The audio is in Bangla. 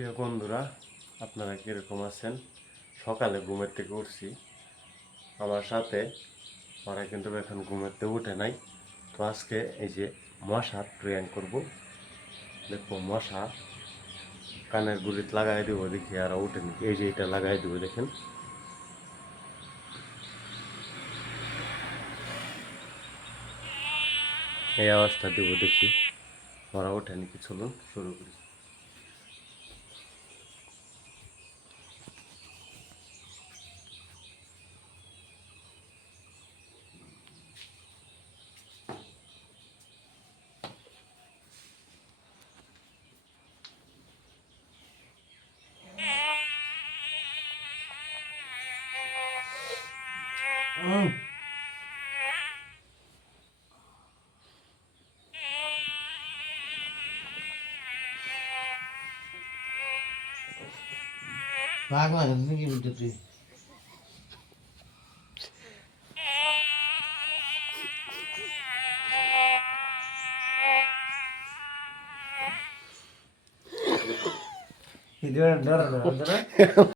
প্রিয় বন্ধুরা, আপনারা কীরকম আছেন? সকালে ঘুমের থেকে উঠছি, আমার সাথে ওরা কিন্তু এখন ঘুমের থেকে উঠে নাই। তো আজকে এই যে মশা ট্রেন করব, দেখবো মশা কানের গুড়িতে লাগাই দেবো, দেখি আর উঠেনি। এই যে এটা লাগাই দেবো, দেখেন এই আওয়াজটা দেবো, দেখি ওরা ওঠেনি কি। চলুন শুরু করি। রাগ লাগে নাকি বুঝতে তুই ডর ডর